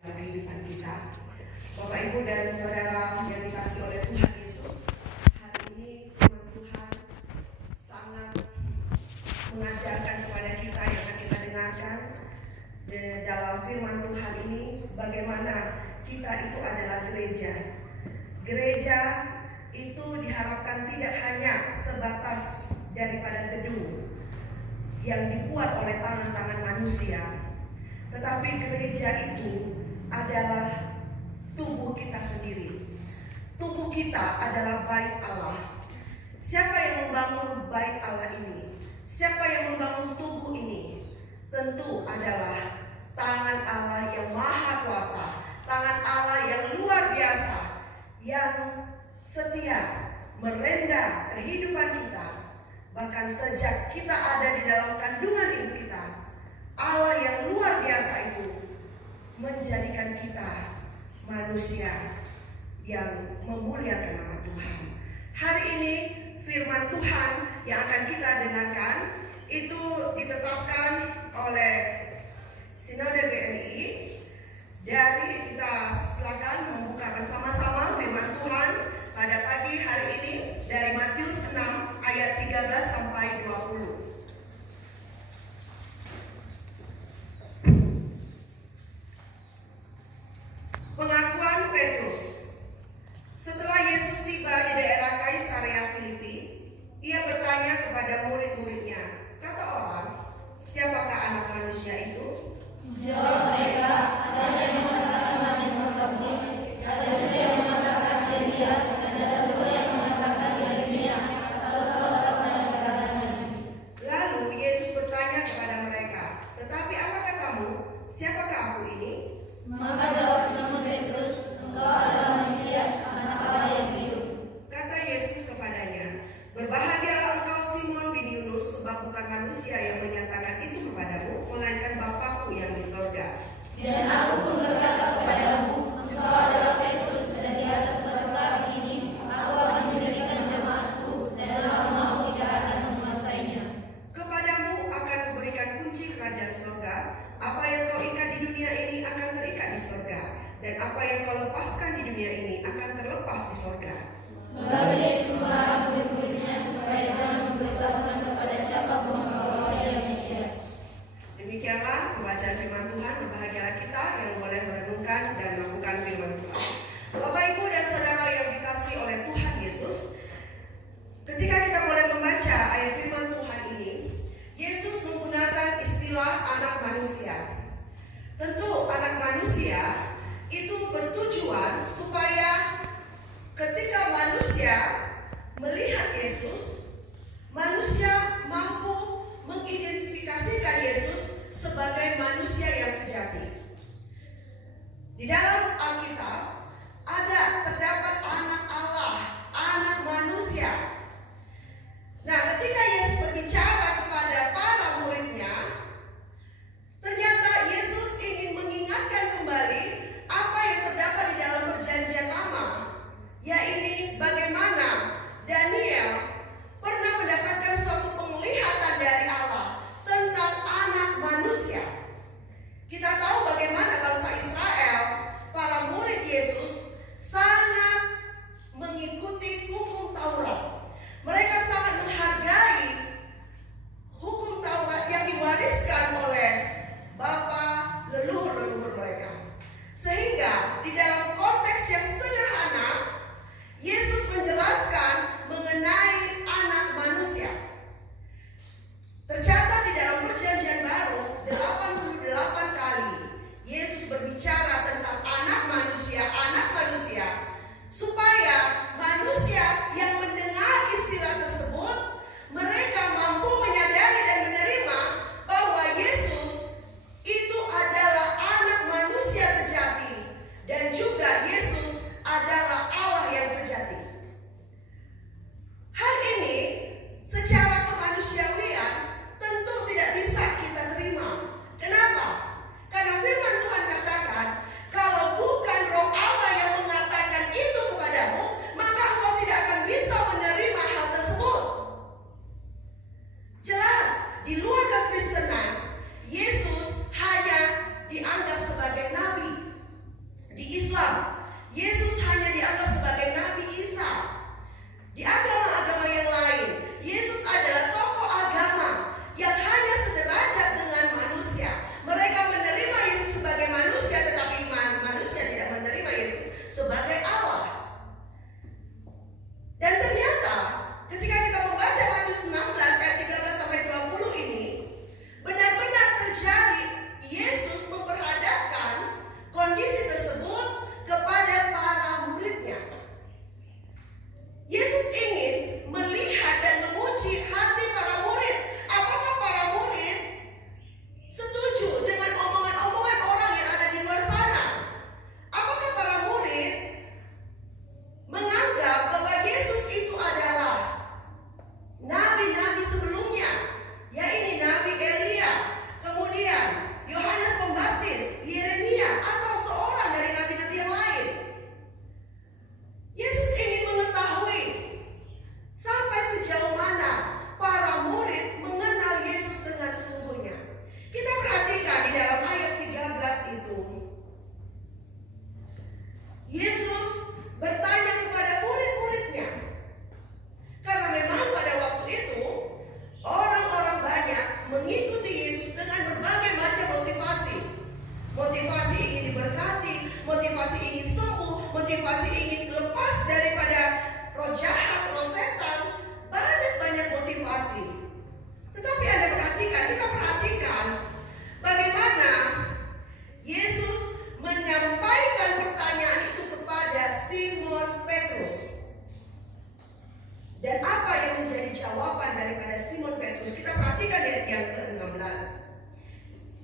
kehidupan kita. Bapak, Ibu, dan saudara yang dikasihi oleh Tuhan Yesus, hari ini firman Tuhan sangat mengajarkan kepada kita yang akan kita dengarkan. Dalam firman Tuhan ini, bagaimana kita itu adalah gereja. Gereja itu diharapkan tidak hanya sebatas daripada gedung yang dibuat oleh tangan-tangan manusia, tetapi gereja itu adalah tubuh kita sendiri. Tubuh kita adalah bait Allah. Siapa yang membangun bait Allah ini? Siapa yang membangun tubuh ini? Tentu adalah tangan Allah yang maha kuasa, tangan Allah yang luar biasa, yang setia merenda kehidupan kita. Bahkan sejak kita ada di dalam kandungan ibu kita, Allah yang luar biasa itu menjadikan kita manusia yang memuliakan nama Tuhan. Hari ini firman Tuhan yang akan kita dengarkan itu ditetapkan oleh Sinode GMI. Dari kita silakan membuka bersama-sama firman Tuhan pada pagi hari ini dari Matius 6 ayat 13 sampai 20. Pengakuan Petrus. Setelah Yesus tiba di daerah Kaisarea Filipi, ia bertanya kepada murid-muridnya, kata orang, siapakah anak manusia itu? Jawab mereka, ada yang mengatakan Yohanes Pembaptis, ada juga yang mengatakan Elia, ada juga yang mengatakan Yeremia, atau salah satu daripada nabi. Lalu Yesus bertanya kepada mereka, tetapi apa katamu? Siapakah aku ini? Maka jawab Simon Petrus, engkau adalah Mesias, anak Allah yang hidup. Kata Yesus kepadanya, berbahagialah engkau Simon bin Yunus, sebab bukan manusia yang menyatakan itu kepadamu, melainkan Bapa-Ku yang di sorga. Dan aku pun berkata kepadamu, engkau adalah Petrus, dan di atas batu karang ini aku akan mendirikan jemaatku, dan dalam mau tidak akan menguasainya. Kepadamu akan kuberikan kunci kerajaan sorga. Apa yang kau ikat di dunia ini akan terikat di sorga, dan apa yang kau lepaskan di dunia ini akan terlepas di sorga. Lalu Yesus melarang murid-muridnya supaya jangan memberitahukan kepada siapapun bahwa Dia Mesias. Demikianlah pembacaan firman Tuhan. Berbahagialah kita yang boleh merenungkan dan melakukan firman Tuhan. Bapak, Ibu, dan saudara yang dikasihi oleh Tuhan Yesus, ketika kita boleh membaca ayat firman Tuhan ini, Yesus menggunakan istilah anak manusia. Tentu anak manusia itu bertujuan supaya ketika manusia melihat Yesus, manusia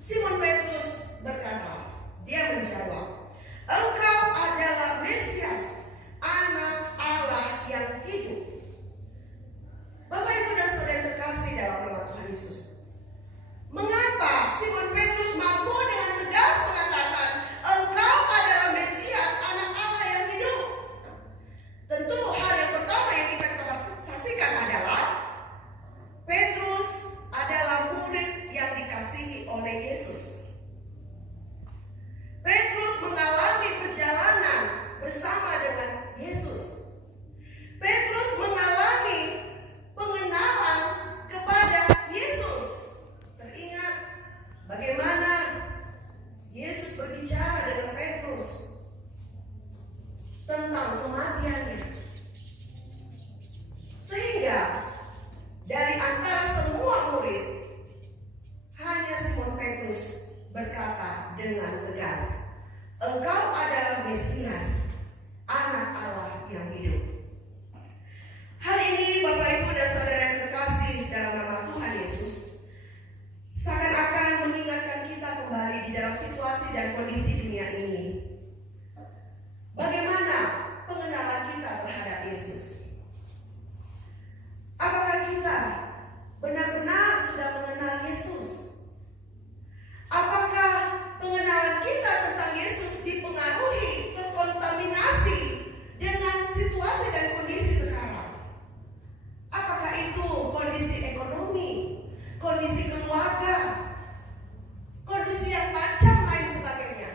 Simon Petrus berkata, dia menjawab, "Engkau adalah Mesias, Anak Allah yang hidup." Bapak, Ibu, dan Saudara terkasih dalam nama Tuhan Yesus, mengapa Simon Petrus mampu dengan tegas mengatakan, "Engkau adalah Mesias, Anak Allah yang hidup"? Tentu hal yang pertama yang kita saksikan adalah Petrus adalah murid yang dikasihi oleh Yesus. Petrus mengalami perjalanan bersama dengan Yesus. Petrus mengalami pengenalan kepada Yesus. Teringat bagaimana Yesus berbicara dengan Petrus tentang kematiannya. Sehingga dari antara semua murid, hanya Simon Petrus berkata dengan tegas, "Engkau adalah Mesias, Anak Allah yang hidup." Hal ini, Bapak, Ibu, dan Saudara yang terkasih dalam nama Tuhan Yesus, seakan-akan mengingatkan kita kembali di dalam situasi dan kondisi dunia ini. Bagaimana pengenalan kita terhadap Yesus? Apakah kita benar-benar sudah mengenal Yesus? Apakah pengenalan kita tentang Yesus dipengaruhi, terkontaminasi dengan situasi dan kondisi sekarang? Apakah itu kondisi ekonomi, kondisi keluarga, kondisi yang macam lain sebagainya?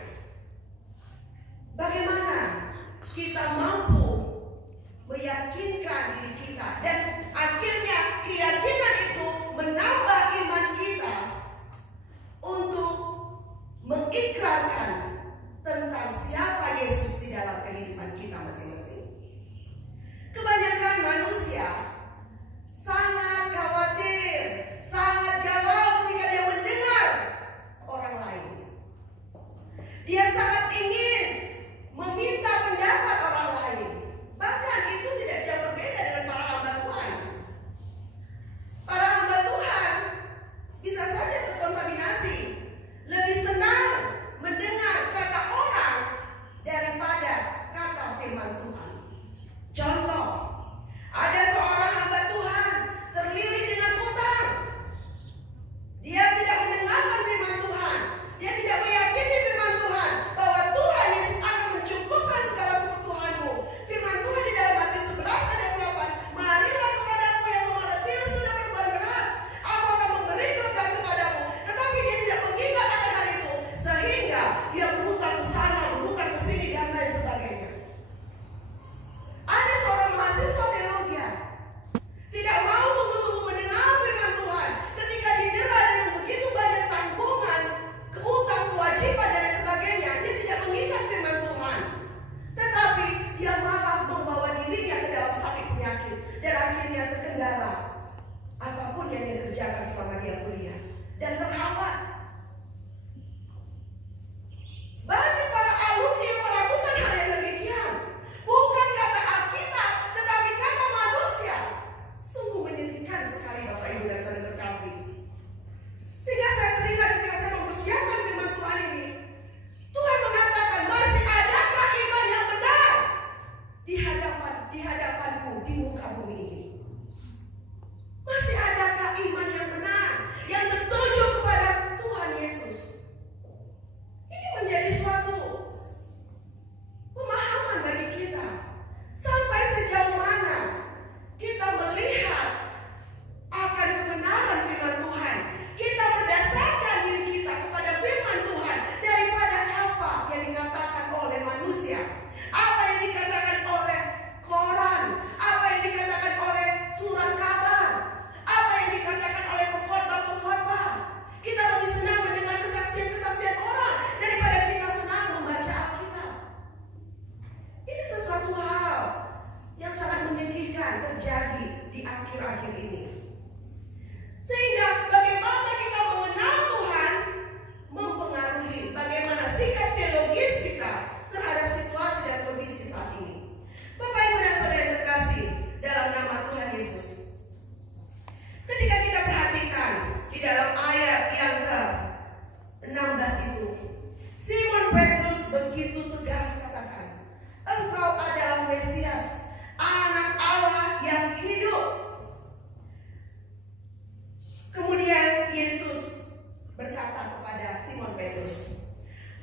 berkata kepada Simon Petrus,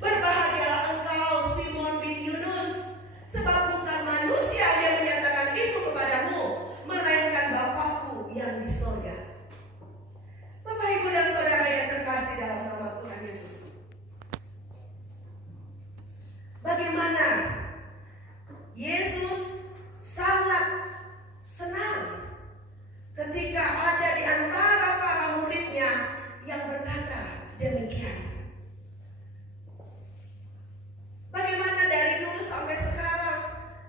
"Berbahagialah engkau Simon bin Yunus, sebab bukan manusia yang menyatakan itu kepadamu, melainkan Bapakku yang di sorga." Bapak, Ibu, dan Saudara yang terkasih dalam nama Tuhan Yesus, bagaimana Yesus sangat senang ketika ada di antara para muridnya yang berkata demikian. Bagaimana dari dulu sampai sekarang,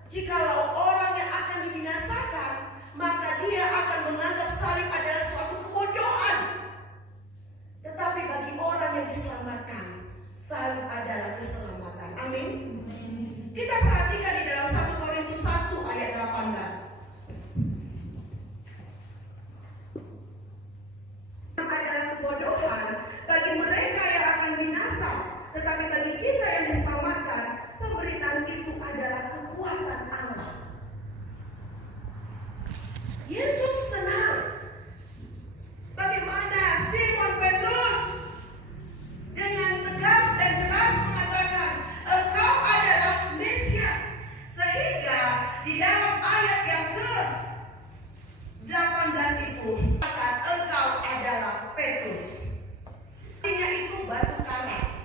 jikalau orang yang akan dibinasakan, maka dia akan menganggap salib adalah suatu kebodohan. Tetapi bagi orang yang diselamatkan, salib adalah keselamatan. Amin. Kita perhatikan di dalam 1 Korintus 1 ayat 18. Adalah kebodohan bagi mereka yang akan binasa, tetapi bagi kita yang diselamatkan, pemberitaan itu adalah kekuatan Allah. Yesus senang. Bagaimana Simon Petrus dengan tegas dan jelas mengatakan, "Engkau adalah Mesias." Sehingga di dalam ayat yang ke-18 itu akan engkau adalah Petrus. Artinya itu batu karang.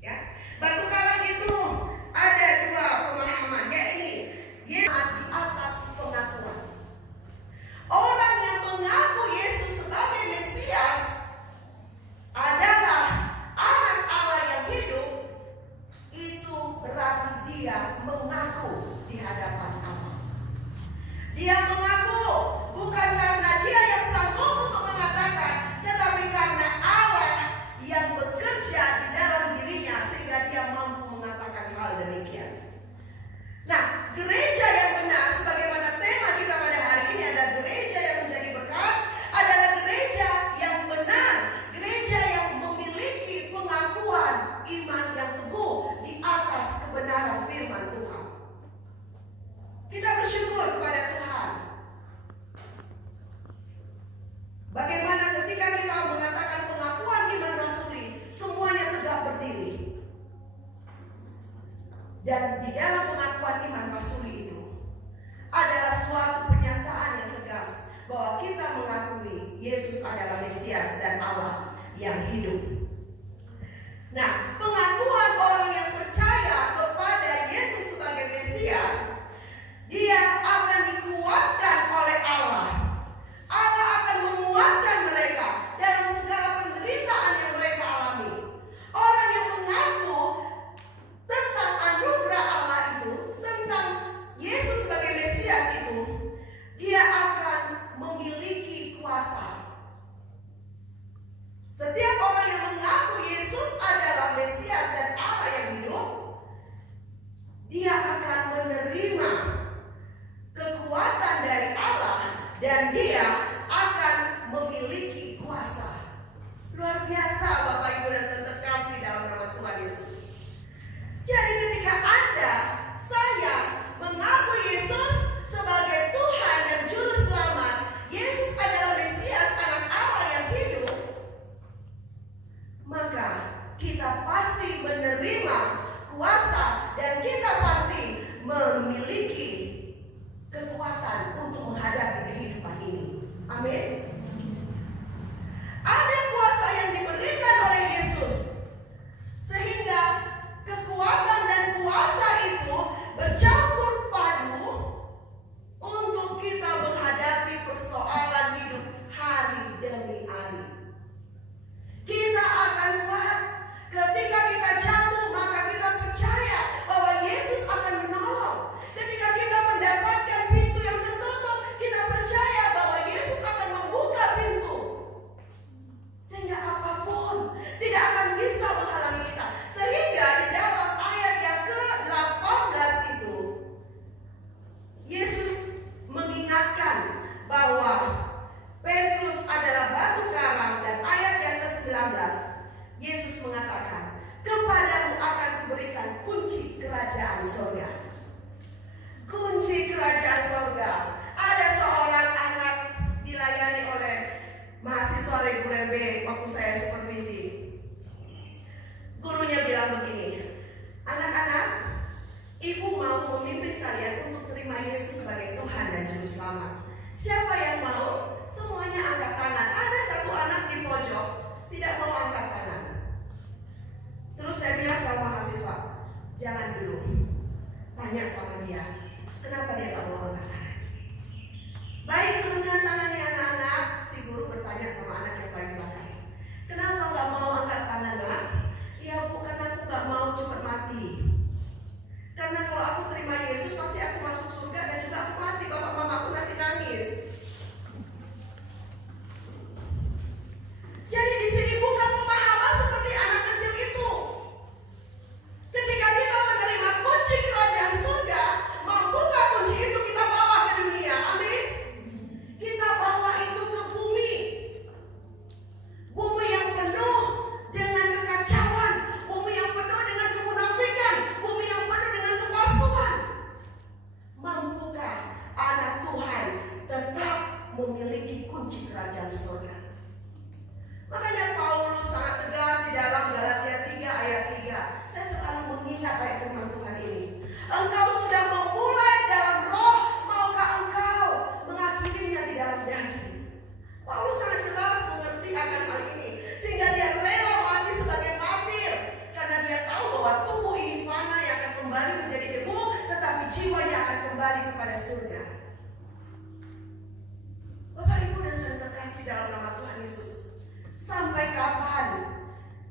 Ya, batu karang itu ada dua pemahaman, yaitu Yesus di atas pengakuan. Orang yang mengaku Yesus sebagai Mesias adalah anak Allah yang hidup, itu berarti dia mengaku di hadapan Allah. Dia mengaku bukan karena dia yang sanggup untuk mengatakan, tetapi karena Allah yang bekerja di dalam dirinya sehingga dia mampu mengatakan hal demikian. Nah, gereja yang benar, sebagaimana tema kita pada hari ini adalah gereja yang menjadi berkat, adalah gereja yang benar, gereja yang memiliki pengakuan iman yang teguh di atas kebenaran firman Tuhan. Kita bersyukur kepada Tuhan. Bagaimana ketika kita mengatakan pengakuan iman rasuli, semuanya tegak berdiri. Dan di dalam pengakuan iman rasuli itu adalah suatu pernyataan yang tegas bahwa kita mengakui Yesus adalah Mesias dan Allah yang hidup. Nah, pengakuan orang yang percaya kepada Yesus sebagai Mesias, dia akan dikuatkan oleh Allah. Allah akan menguatkan mereka dalam segala penderitaan yang mereka alami. Orang yang mengaku tentang anugerah Allah itu, tentang Yesus sebagai Mesias itu, dia akan memiliki kuasa. Setiap orang yang mengaku Yesus adalah Mesias dan Allah yang hidup, dia akan menerima kekuatan dari Allah dan dia akan memiliki kuasa. Luar biasa Bapak Ibu dan Saudara terkasih dalam nama Tuhan Yesus. Jadi ketika Anda, saya mengaku Yesus sebagai Tuhan dan Juru Selamat, Yesus adalah Mesias, anak Allah yang hidup, maka kita pasti menerima kuasa dan kita pasti memiliki kekuatan untuk menghadapi kehidupan ini. Amin. Ada kuasa yang diberikan oleh Yesus, sehingga kekuatan dan kuasa itu bercampur padu untuk kita menghadapi persoalan hidup hari demi hari. Kita akan kuat ketika kita jatuh, maka kita percaya bahwa Yesus akan menolong. Ketika kita mendapatkan pintu yang tertutup, kita percaya bahwa Yesus akan membuka pintu, sehingga apapun tidak akan bisa menghalangi kita. Sehingga di dalam ayat yang ke-18 itu, Yesus mengingatkan bahwa Petrus adalah batu karang, dan ayat yang ke-19 Yesus mengatakan, "Kepadamu akan kuberikan kunci kerajaan surga." Kunci kerajaan surga. Ada seorang anak dilayani oleh mahasiswa reguler B waktu saya supervisi.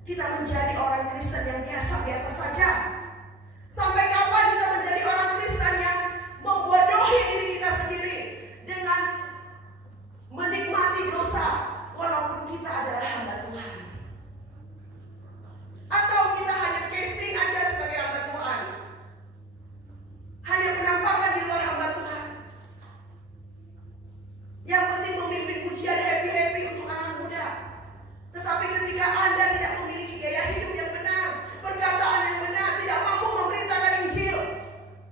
kita menjadi orang Kristen yang biasa-biasa saja? Sampai kapan kita menjadi orang Kristen yang membodohi diri kita sendiri dengan menikmati dosa walaupun kita adalah hamba Tuhan? Atau kita hanya casing aja sebagai hamba Tuhan, hanya penampakan di luar hamba Tuhan? Yang penting memimpin pujian happy-happy untuk anak muda. Tetapi ketika Anda tidak memiliki gaya hidup yang benar, perkataan yang benar, tidak mampu memberitakan Injil,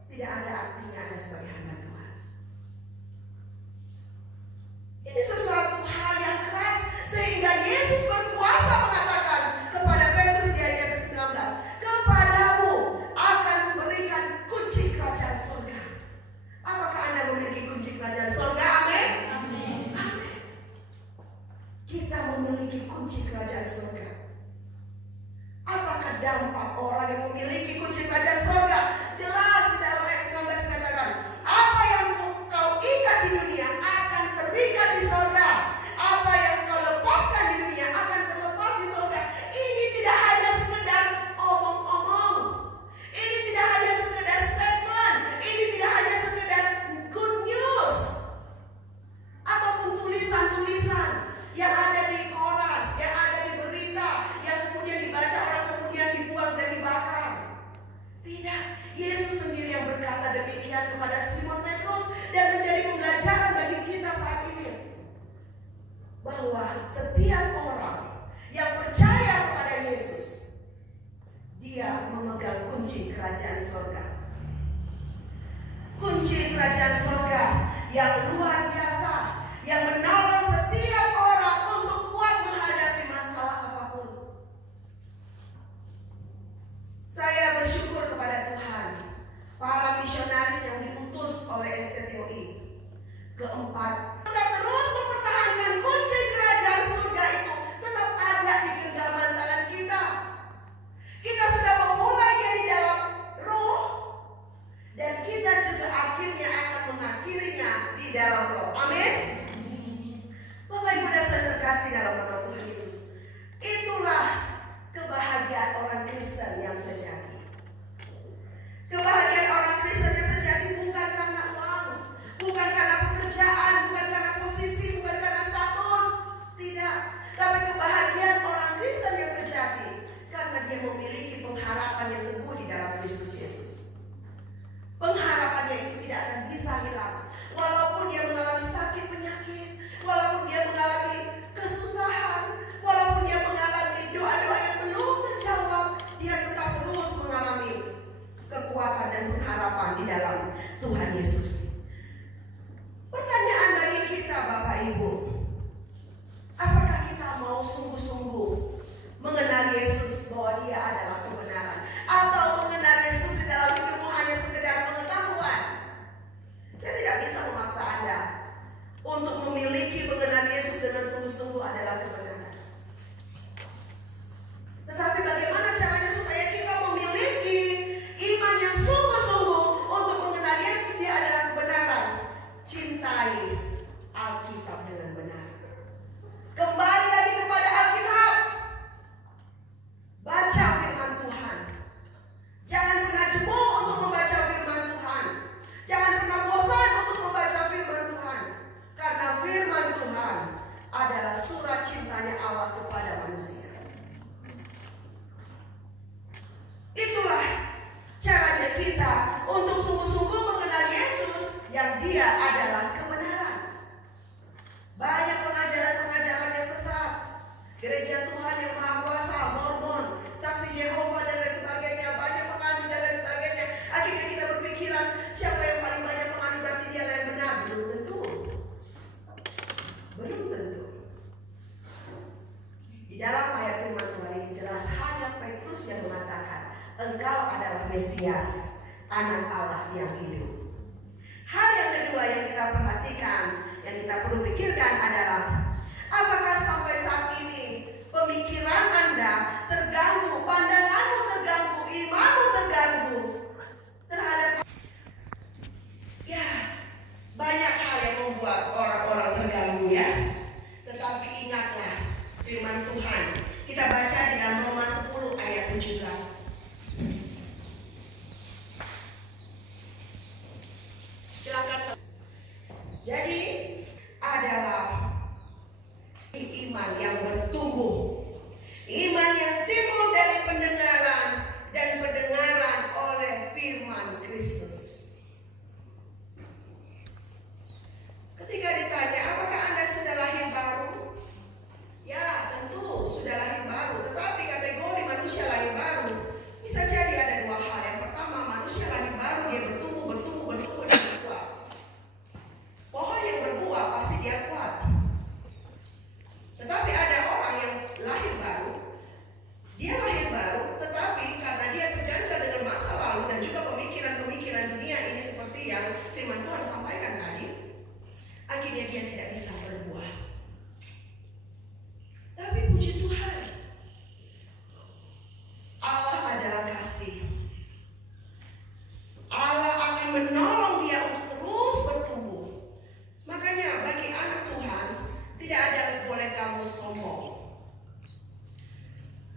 tidak ada artinya Anda sebagai hamba Tuhan. Ini sesuatu hal yang keras, sehingga Yesus berkuasa mengatakan kepada Petrus di ayat ke-19, "Kepadamu akan memberikan kunci kerajaan surga." Apakah Anda memiliki kunci kerajaan surga? Amin. Kita memiliki kunci kerajaan surga. Apakah dampak orang yang memiliki kunci kerajaan surga? Jelas di dalam ayat 19 dikatakan, apa yang kau ikat di dunia akan terikat di surga. Apa yang kau lepaskan di dunia akan terlepas di surga. Ini tidak hanya sekedar omong-omong. Ini tidak hanya sekedar statement. Ini tidak hanya sekedar good news ataupun tulisan-tulisan yang ada di koran, yang ada di berita, yang kemudian dibaca orang, kemudian dibuang dan dibakar. Tidak, Yesus sendiri yang berkata demikian kepada Simon Petrus dan menjadi pembelajaran bagi kita saat ini, bahwa setiap orang yang percaya kepada Yesus, dia memegang kunci kerajaan surga. Kunci kerajaan surga yang luar biasa, yang menolong setiap orang untuk kuat menghadapi masalah apapun. Saya bersyukur kepada Tuhan, para misionaris yang diutus oleh STTOI. Keempat, tetap terus mempertahankan kunci kerajaan surga itu tetap ada di genggaman tangan kita. Kita sudah memulainya di dalam roh, dan kita juga akhirnya akan mengakhirinya di dalam roh. Amin. Bapak Ibu dan saudara terkasih dalam nama Tuhan Yesus, itulah kebahagiaan orang Kristen yang sejati. Kebahagiaan orang Kristen yang sejati bukan karena uang, bukan karena pekerjaan, bukan karena posisi, bukan karena status, tidak. Tapi kebahagiaan orang Kristen yang sejati karena dia memiliki pengharapan yang teguh di dalam Kristus Yesus. Pengharapannya itu tidak akan bisa hilang, walaupun dia mengalami sakit penyakit, walaupun dia mengalami kesusahan, walaupun dia mengalami doa-doa yang belum terjawab, dia tetap terus mengalami kekuatan dan pengharapan di dalam Tuhan Yesus. Pertanyaan bagi kita, Bapak Ibu, apakah kita mau sungguh-sungguh mengenal Yesus bahwa dia adalah kebenaran, atau mengenal Yesus di dalam hidupmu hanya sekedar pengetahuan? Saya tidak bisa memaksa Anda untuk memiliki mengenal Yesus dengan sungguh-sungguh adalah kebenaran. Tetapi bagaimana caranya supaya kita memiliki iman yang sungguh-sungguh untuk mengenal Yesus dia adalah kebenaran? Cintai Alkitab dengan benar. Kembali lagi kepada Alkitab. Baca firman Tuhan. Jangan pernah jemu untuk membaca firman Tuhan. Jangan pernah bosan untuk membaca firman Tuhan. Karena firman Tuhan adalah surat cintanya Allah kepada manusia. Itulah caranya kita untuk sungguh-sungguh mengenal Yesus yang dia adalah kebenaran. Banyak pengajaran-pengajaran yang sesat, gereja Tuhan yang Maha Kuasa, Mormon, Saksi Yehova dan lain sebagainya, banyak penganut dan lain sebagainya. Akhirnya kita berpikiran siapa yang paling banyak penganut berarti dia yang benar. Belum tentu. Belum tentu. Di dalam ayat firman Tuhan ini jelas hanya Petrus yang mengatakan, engkau adalah Mesias, anak Allah yang hidup. Hal yang kedua yang kita perhatikan, yang kita perlu pikirkan adalah, apakah sampai saat ini pemikiran Anda terganggu, pandanganmu terganggu, imanmu terganggu terhadap banyak hal yang membuat orang-orang terganggu ya. Tetapi ingatlah firman Tuhan. Kita baca di dalam Roma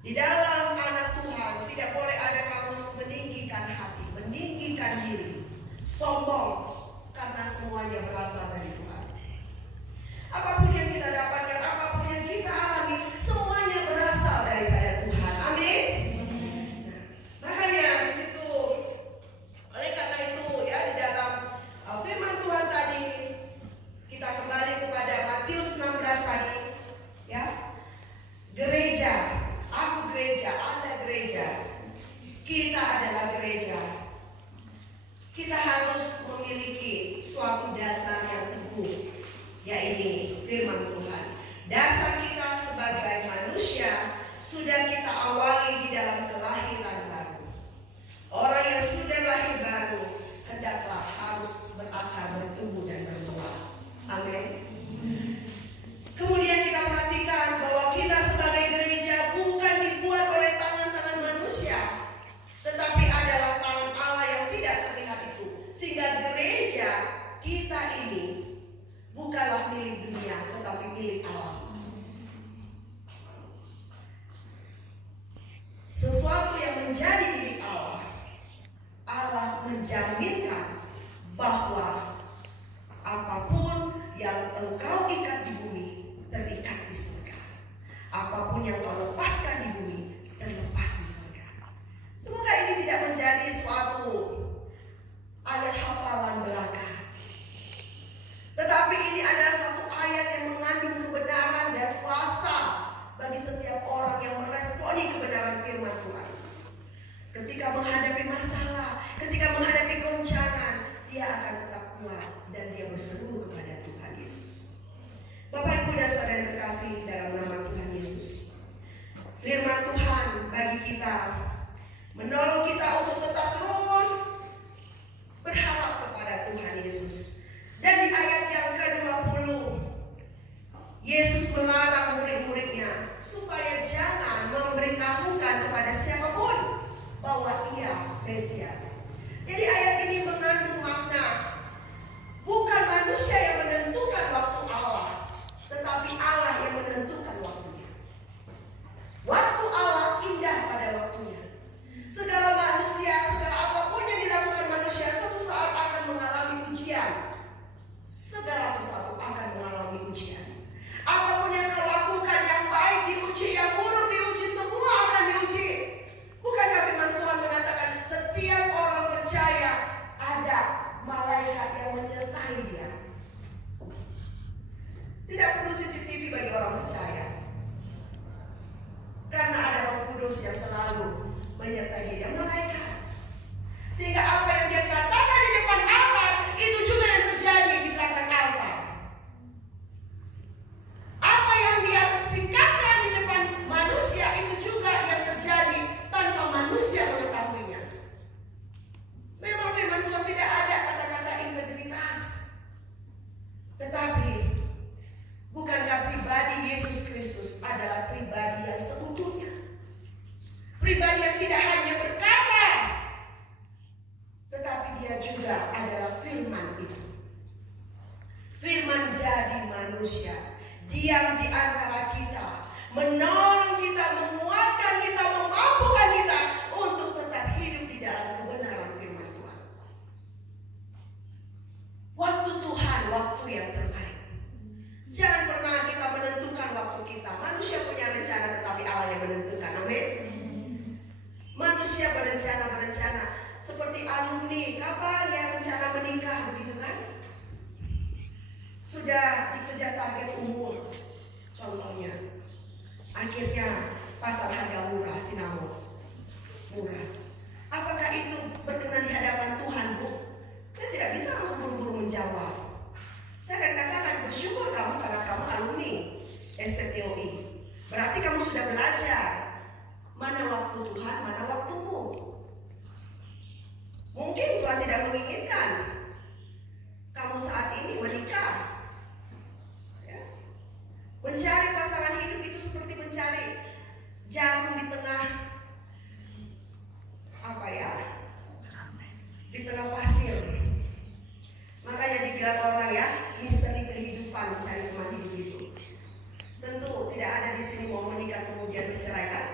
Di dalam anak Tuhan tidak boleh ada kamus meninggikan hati, meninggikan diri, sombong, karena semuanya berasal dari Tuhan. Apapun yang kita dapatkan, apapun yang kita alami, semuanya berasal daripada Tuhan. Amin. Nah, makanya di situ, oleh karena itu ya, di dalam firman Tuhan tadi, kita kembali kepada Matius 16 tadi, ya. Gereja, aku gereja, Anda gereja. Kita adalah gereja. Kita harus memiliki suatu dasar yang teguh, yaitu firman Tuhan. Dasar kita sebagai manusia sudah kita awali di dalam kelahiran baru. Orang yang sudah lahir baru hendaklah harus berakar, bertumbuh dan berbuah. Amin. Kemudian kita perhatikan bahwa kita sebagai gereja bukan dibuat oleh tangan-tangan manusia, tetapi adalah tangan Allah yang tidak terlihat itu. Sehingga gereja kita ini bukanlah milik dunia, tetapi milik Allah. Sesuatu yang menjadi milik Allah, Allah menjaminkan bahwa apapun yang engkau ikat di bumi terikat di surga. Apapun yang kau lepaskan di bumi terlepas di surga. Semoga ini tidak menjadi suatu ayat hafalan belaka, tetapi ini adalah suatu ayat yang mengandung kebenaran dan kuasa bagi setiap orang yang meresponi kebenaran firman Tuhan. Ketika menghadapi masalah, ketika menghadapi goncangan, dia akan tetap kuat dan dia berseru kepada Tuhan Yesus. Bapak, Ibu dan Saudara yang terkasih dalam nama Tuhan Yesus, firman Tuhan bagi kita menolong kita untuk tetap terus berharap kepada Tuhan Yesus. Dan di ayat yang ke-20, Yesus melarang murid-muridnya supaya jangan memberitahukan kepada siapapun bahwa ia Mesias. Jadi ayat ini mengandung makna bukan manusia yang menentukan waktu Allah, tetapi Allah yang menentukan waktunya. Waktu Allah indah pada waktunya. Segala manusia, segala apapun yang dilakukan manusia suatu saat akan mengalami ujian. Segala sesuatu akan mengalami ujian. Apapun yang kau lakukan, yang baik diuji, yang buruk diuji, semua akan diuji. Bukankah firman Tuhan mengatakan setiap orang percaya ada malaikat yang menyertai dia? Tidak perlu CCTV bagi orang percaya, karena ada Roh Kudus yang selalu menyertai dia, malaikat. Sehingga apa yang dia katakan di depan altar, itu juga yang terjadi di belakang altar. Apa yang dia singkapkan di depan manusia, itu juga yang terjadi tanpa manusia mengetahuinya. Memang firman Tuhan tidak ada kata-kata integritas, tetapi bukankah pribadi Yesus Kristus adalah pribadi yang seutuhnya? Pribadi yang tidak hanya berkata, tetapi dia juga adalah firman itu. Firman jadi manusia, diam di antara kita, menolong kita, menguatkan kita, memampukan kita untuk tetap hidup di dalam kebenaran firman Tuhan. Waktu Tuhan, waktu yang terbaik. Jangan pernah kita menentukan waktu kita. Manusia punya rencana, tetapi Allah yang menentukan. Amin. Manusia berencana seperti alumni, kapan ya rencana menikah, begitu kan? Sudah dikejar target umur, contohnya. Akhirnya pasar harga murah, sinamon murah. Apakah itu berkenan di hadapan Tuhan, Bu? Saya tidak bisa langsung buru-buru menjawab. Saya akan katakan, bersyukur kamu karena kamu alumni STTOI. Berarti kamu sudah belajar mana waktu Tuhan, mana waktumu. Mungkin Tuhan tidak menginginkan kamu saat ini menikah. Ya. Mencari pasangan hidup itu seperti mencari jarum di tengah di tengah pasir. Makanya dibilang orang ya, misteri kehidupan, mencari teman hidup itu. Tentu tidak ada di sini mau menikah kemudian bercerai kan?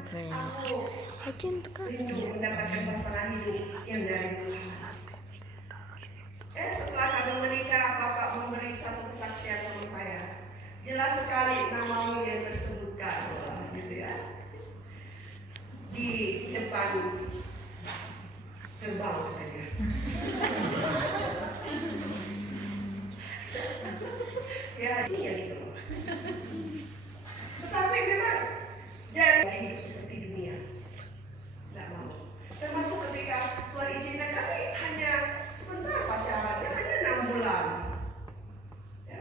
Aku rindu mendapatkan pasangan hidup yang dari Tuhan. Setelah kami menikah, Bapak memberi suatu kesaksian kepada saya. Jelas sekali namamu yang tersebutkan, gitu ya, di depan gerbang saja. Ya, ini yang gitu. Tetapi memang dari hidup seperti dunia, nggak mau. Termasuk ketika Tuhan izinkan kami hanya sebentar pacarannya, hanya 6 bulan. Ya.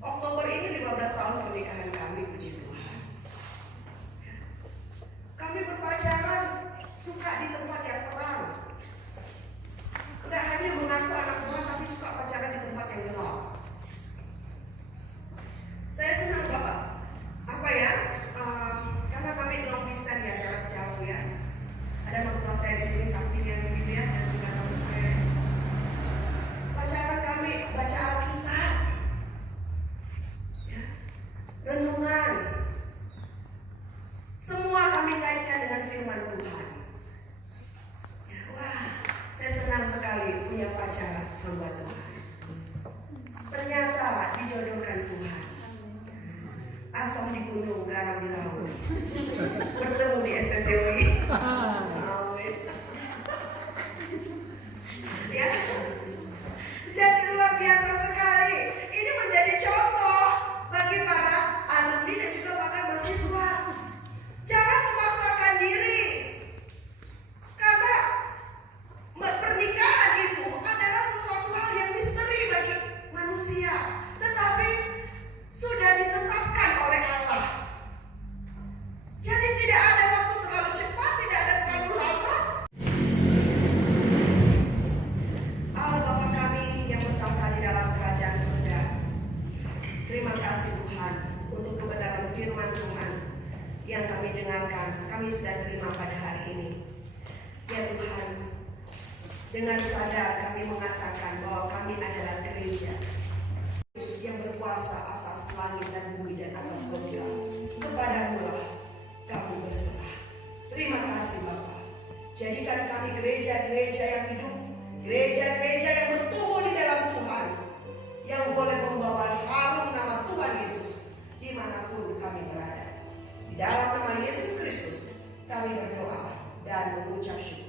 Oktober ini 15 tahun pernikahan kami, puji Tuhan. Ya. Kami berpacaran suka di tempat yang terang. Nggak hanya mengaku anak Tuhan, tapi suka pacaran di tempat yang gelap. Saya senang Bapak. Apa ya? Karena kami long distance ya, jarak jauh ya. Ada mertua saya di sini, sampingnya begitu ya, dan juga teman saya. Pacaran kami baca Alkitab, ya. Renungan. Semua kami kaitkan dengan firman Tuhan. Ya, wah, saya senang sekali punya pacar hamba Tuhan. Ternyata dijodohkan Tuhan. Asam di gunung, garam di laut. Bertemu di STTW. Ya. Jadi luar biasa sekali. Ini menjadi contoh bagi para alumni dan juga bahkan mahasiswa. Jangan memaksakan diri. Karena pernikahan itu adalah sesuatu hal yang misteri bagi manusia. Tetapi sudah ditetapkan oleh Allah. Jadi tidak ada waktu terlalu cepat, tidak ada terlalu lama. Allah Bapa kami yang bertahta di dalam kerajaan surga. Terima kasih Tuhan untuk kebenaran firman Tuhan yang kami dengarkan, kami sudah terima pada hari ini. Ya Tuhan, dengan sadar kami mengatakan bahwa kami adalah gereja yang berkuasa atas langit dan bumi dan atas surga. Kepadamu lah kami berserah. Terima kasih Bapa. Jadikan kami gereja-gereja yang hidup, gereja-gereja yang bertumbuh di dalam Tuhan, yang boleh membawa harum nama Tuhan Yesus dimanapun kami berada. Di dalam nama Yesus Kristus kami berdoa dan mengucap syukur.